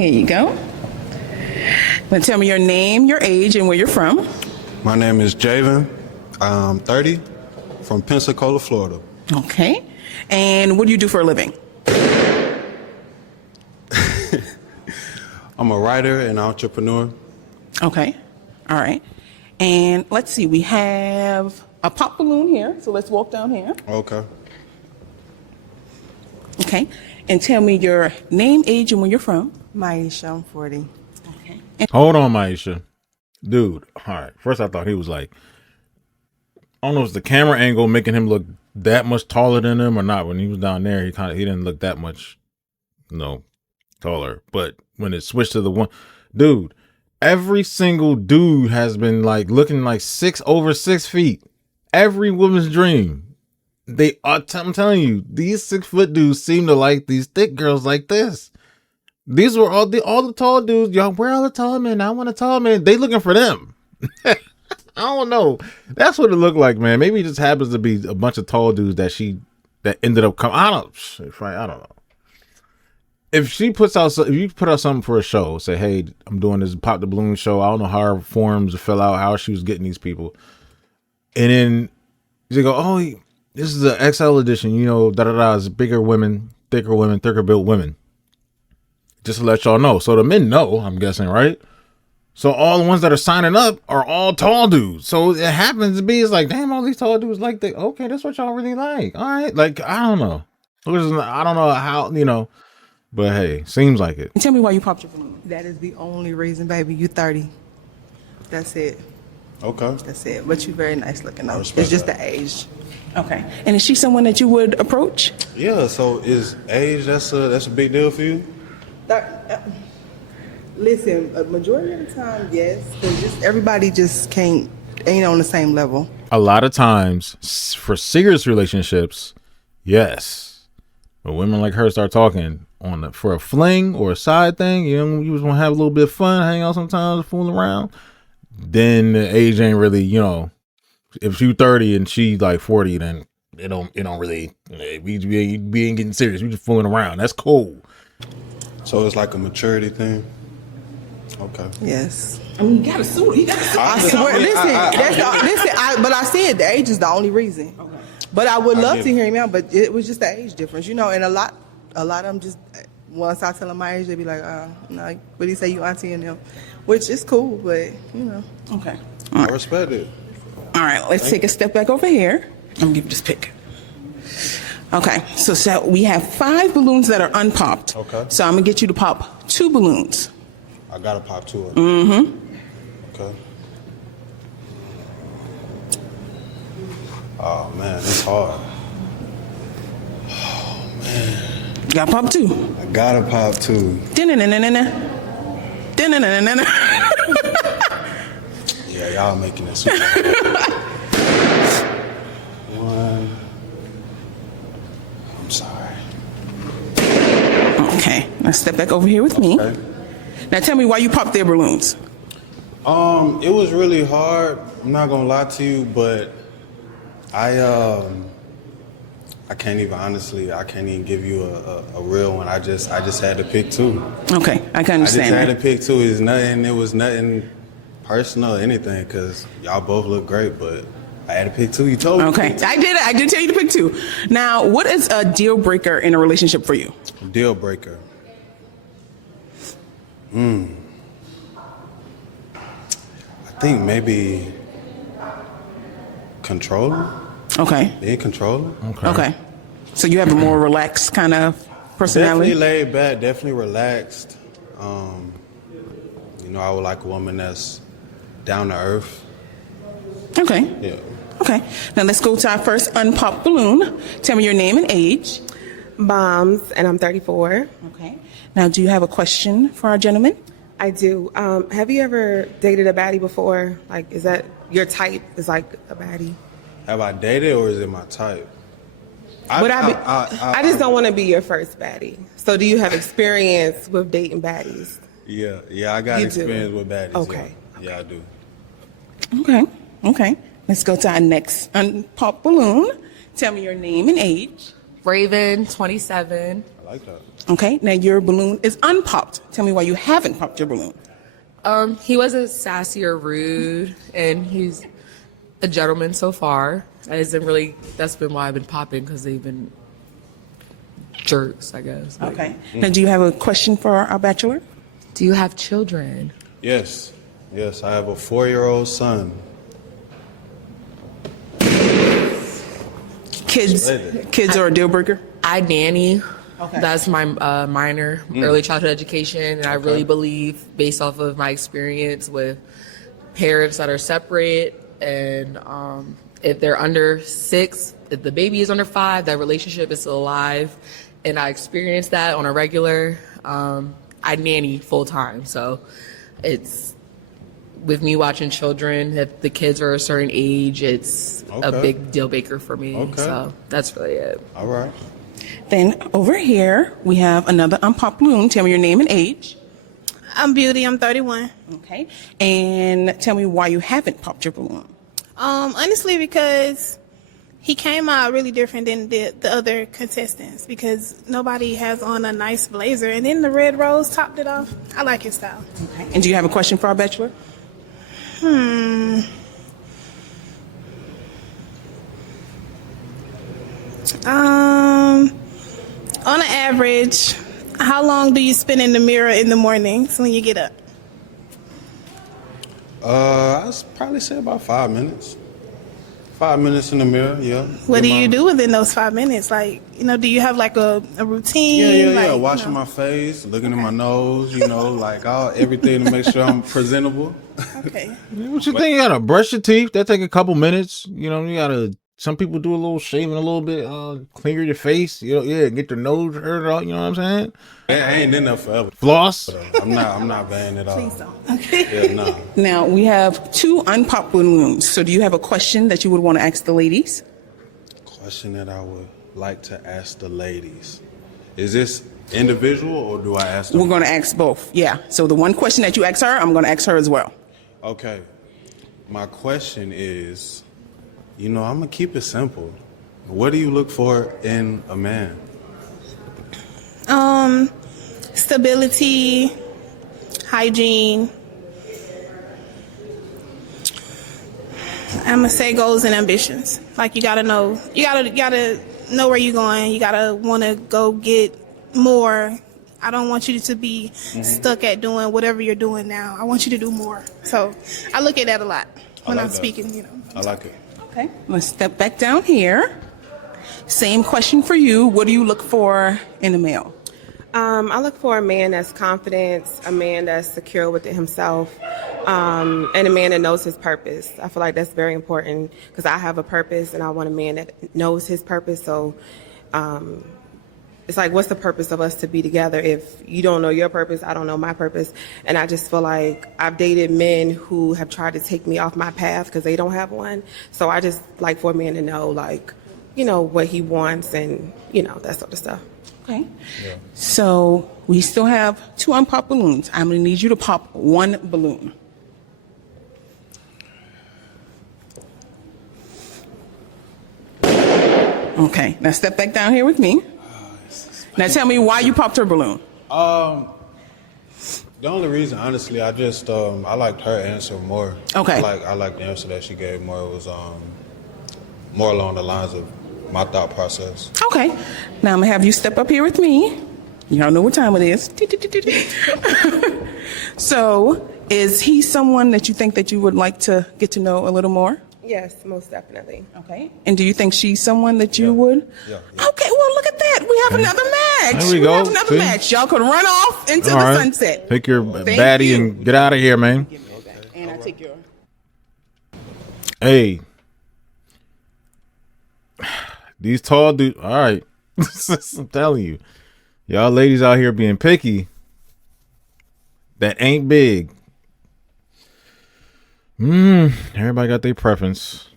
Here you go. Now tell me your name, your age, and where you're from. My name is Javen. I'm 30, from Pensacola, Florida. Okay. And what do you do for a living? I'm a writer and entrepreneur. Okay. All right. And let's see, we have a pop balloon here. So let's walk down here. Okay. Okay. And tell me your name, age, and where you're from. Maisha, I'm 40. Okay. Hold on, Maisha. Dude, all right. First I thought he was like, I don't know if it's the camera angle making him look that much taller than him or not. When he was down there, he didn't look that much, taller. But when it switched to the one, dude, every single dude has been like looking like over 6 feet. Every woman's dream. I'm telling you, these 6-foot dudes seem to like these thick girls like this. These were all the tall dudes. Y'all, where are all the tall men? I want a tall man. They looking for them. I don't know. That's what it looked like, man. Maybe it just happens to be a bunch of tall dudes that ended up coming. I don't know. If you put out something for a show, say, hey, I'm doing this Pop the Balloon show. I don't know how her forms fill out, how she was getting these people. And then you go, oh, this is the XL edition, it's bigger women, thicker built women. Just to let y'all know. So the men know, I'm guessing, right? So all the ones that are signing up are all tall dudes. So it happens to be, it's like, damn, all these tall dudes like that. Okay, that's what y'all really like. All right. Like, I don't know. I don't know how, but hey, seems like it. Tell me why you popped your balloon. That is the only reason, baby. You 30. That's it. Okay. That's it. But you very nice looking though. respect It's just that. the age. Okay. And is she someone that you would approach? Yeah, so is age, that's a big deal for you? Listen, a majority of the time, yes. Because everybody just ain't on the same level. A lot of times for serious relationships, yes. But women like her start talking for a fling or a side thing, you just want to have a little bit of fun, hang out sometimes, fool around. Then the age ain't really, if you 30 and she like 40, then it don't really, we ain't getting serious. We just fooling around. That's cool. So it's like a maturity thing? Okay. Yes. I mean, you got to sue her. I swear. But I said the age is the only reason. Okay. But I would love to hear him out, but it was just the age difference, and a lot of them just, once I tell them my age, they be like, no, what do you say, you auntie and them, which is cool, but, Okay. I respect it. All right, let's take a step back over here. I'm gonna give you this pick. Okay, so we have 5 balloons that are unpopped. Okay. So I'm gonna get you to pop 2 balloons. I gotta pop 2 of them. Mm-hmm. Okay. Oh man, it's hard. Oh man. You gotta pop 2. I gotta pop 2. Yeah, y'all making it super hard. 1. I'm sorry. Okay, now step back over here with me. Okay. Now tell me why you popped their balloons. It was really hard. I'm not gonna lie to you, but I can't even give you a real one. I just had to pick 2. Okay, I can understand. I just had that. to pick 2. It was nothing personal or anything, because y'all both look great, but I had to pick 2. You told me. Okay, I did tell you to pick 2. Now, what is a deal breaker in a relationship for you? Deal breaker. I think maybe controlling. Okay. Being controlling. Okay. So you have a more relaxed kind of personality? Definitely laid back, definitely relaxed. I would like a woman that's down to earth. Okay. Yeah. Okay. Now let's go to our first unpopped balloon. Tell me your name and age. Bombs, and I'm 34. Okay. Now, do you have a question for our gentleman? I do. Have you ever dated a baddie before? Like, is that your type? Is like a baddie? Have I dated, or is it my type? I just don't want to be your first baddie. So, do you have experience with dating baddies? Yeah, I got experience with baddies. Okay. Yeah, I do. Okay. Let's go to our next unpopped balloon. Tell me your name and age. Raven, 27. like that. Okay, now your balloon is unpopped. Tell me why you haven't popped your balloon. He wasn't sassy or rude, and he's a gentleman so far. That's been why I've been popping, because they've been jerks, I guess. Okay. Now, do you have a question for our bachelor? Do you have children? Yes, yes, I have a 4-year-old son. Kids are a deal breaker? I nanny. Okay. That's my minor, early childhood education, and I really believe, based off of my experience with parents that are separate, and if they're under 6, if the baby is under 5, that relationship is still alive, and I experience that on a regular. I nanny full time, so it's with me watching children. If the kids are a certain age, it's a big deal breaker for me. Okay. So that's really it. All right. Then over here, we have another unpopped balloon. Tell me your name and age. I'm Beauty. I'm 31. Okay. And tell me why you haven't popped your balloon. Honestly, because he came out really different than the other contestants, because nobody has on a nice blazer, and then the red rose topped it off. I like his style. Okay. And do you have a question for our bachelor? On an average, how long do you spend in the mirror in the mornings when you get up? I'd probably say about 5 minutes. 5 minutes in the mirror, yeah. What do you do within those 5 minutes? Like, do you have like a routine? Yeah. Like, Washing my face, looking at my nose, like everything to make sure I'm presentable. Okay. What you think? You gotta brush your teeth. That take a couple minutes. You gotta. Some people do a little shaving, a little bit, clear your face. Get their nose hurt out. You know what I'm saying? I ain't in there forever. Floss. I'm not banned at all. Please don't. Okay. Yeah, no. Now, we have 2 unpopped balloons. So do you have a question that you would want to ask the ladies? Question that I would like to ask the ladies. Is this individual, or do I ask them? We're going to ask both. Yeah. So the one question that you ask her, I'm going to ask her as well. Okay. My question is, I'm going to keep it simple. What do you look for in a man? Stability, hygiene. I'm gonna say goals and ambitions. Like, you gotta know where you're going. You gotta want to go get more. I don't want you to be stuck at doing whatever you're doing now. I want you to do more. So I look at that a lot when I'm speaking. I like it. Okay. Let's step back down here. Same question for you. What do you look for in a male? I look for a man that's confident, a man that's secure within himself, and a man that knows his purpose. I feel like that's very important, because I have a purpose and I want a man that knows his purpose. So it's like, what's the purpose of us to be together if you don't know your purpose, I don't know my purpose? And I just feel like I've dated men who have tried to take me off my path because they don't have one. So I just like for a man to know, what he wants and, that sort of stuff. Okay. Yeah. So we still have 2 unpopped balloons. I'm going to need you to pop 1 balloon. Okay. Now step back down here with me. Now tell me why you popped her balloon. The only reason, honestly, I just I liked her answer more. Okay. I like the answer that she gave more. It was more along the lines of my thought process. Okay. Now I'm going to have you step up here with me. Y'all know what time it is. So, is he someone that you think that you would like to get to know a little more? Yes, most definitely. Okay. And do you think she's someone that you would? Yeah. Okay, well, look at that. We have another match. There we go. have another See? match. Y'all could run off into All the right. sunset. Take your Thank baddie you. and get out of here, man. And I take your... Hey. These tall dudes. All right. I'm telling you. Y'all ladies out here being picky. That ain't big. Everybody got their preference.